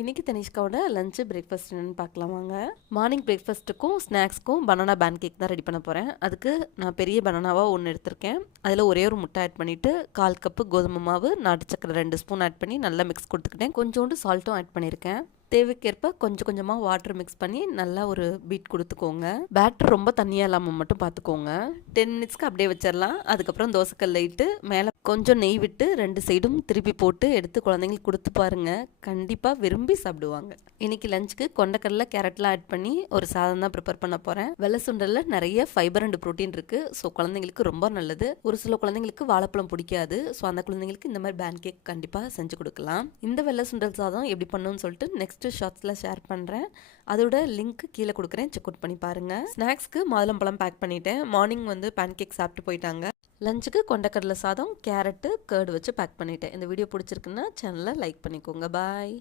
இன்றைக்கி தனிஷ்காவோட lunch breakfast என்னென்னு பார்க்கலாம் வாங்க. மார்னிங் பிரேக்ஃபாஸ்ட்டுக்கும் ஸ்நாக்ஸ்க்கும் பனானா பேன் கேக் தான் ரெடி பண்ண போகிறேன். அதுக்கு நான் பெரிய பனானாவாக ஒன்று எடுத்திருக்கேன். அதில் ஒரே ஒரு முட்டை ஆட் பண்ணிவிட்டு 1/4 கப்பு கோதுமை மாவு, நாட்டு சக்கரை 2 ஸ்பூன் ஆட் பண்ணி நல்லா மிக்ஸ் கொடுத்துக்கிட்டேன். கொஞ்சோண்டு சால்ட்டும் ஆட் பண்ணியிருக்கேன். தேவைக்கேற்ப கொஞ்சம் கொஞ்சமாக வாட்டர் மிக்ஸ் பண்ணி நல்லா ஒரு பீட் கொடுத்துக்கோங்க. பேட்டர் ரொம்ப தண்ணியாக இல்லாமல் மட்டும் பார்த்துக்கோங்க. 10 மினிட்ஸ்க்கு அப்படியே வச்சிடலாம். அதுக்கப்புறம் தோசைக்கல்ல இட்டு மேலே கொஞ்சம் நெய் விட்டு 2 சைடும் திருப்பி போட்டு எடுத்து குழந்தைங்களுக்கு கொடுத்து பாருங்க. கண்டிப்பாக விரும்பி சாப்பிடுவாங்க. இன்னைக்கு லஞ்சுக்கு கொண்டக்கடலை கேரட்லாம் ஆட் பண்ணி ஒரு சாதம் தான் ப்ரிப்பேர் பண்ண போகிறேன். வெள்ளை சுண்டலில் நிறைய ஃபைபர் அண்ட் ப்ரோட்டீன் இருக்குது. ஸோ குழந்தைங்களுக்கு ரொம்ப நல்லது. ஒரு சில குழந்தைங்களுக்கு வாழைப்பழம் பிடிக்காது. ஸோ அந்த குழந்தைங்களுக்கு இந்த மாதிரி பேன் கேக் கண்டிப்பாக செஞ்சு கொடுக்கலாம். இந்த வெள்ளை சுண்டல் சாதம் எப்படி பண்ணணும்னு சொல்லிட்டு நெக்ஸ்ட் ஷார்ட்ஸில் ஷேர் பண்ணுறேன். அதோட லிங்க் கீழே கொடுக்குறேன், செக் அவுட் பண்ணி பாருங்கள். ஸ்நாக்ஸ்க்கு மாதுளம்பழம் பேக் பண்ணிட்டேன். மார்னிங் வந்து பேன் கேக் சாப்பிட்டு போயிட்டாங்க. லஞ்சுக்கு கொண்டக்கடலை சாதம், கேரட்டு, கர்டு வச்சு பேக் பண்ணிட்டேன். இந்த வீடியோ பிடிச்சிருக்குன்னா சேனலை லைக் பண்ணிக்கோங்க. பாய்.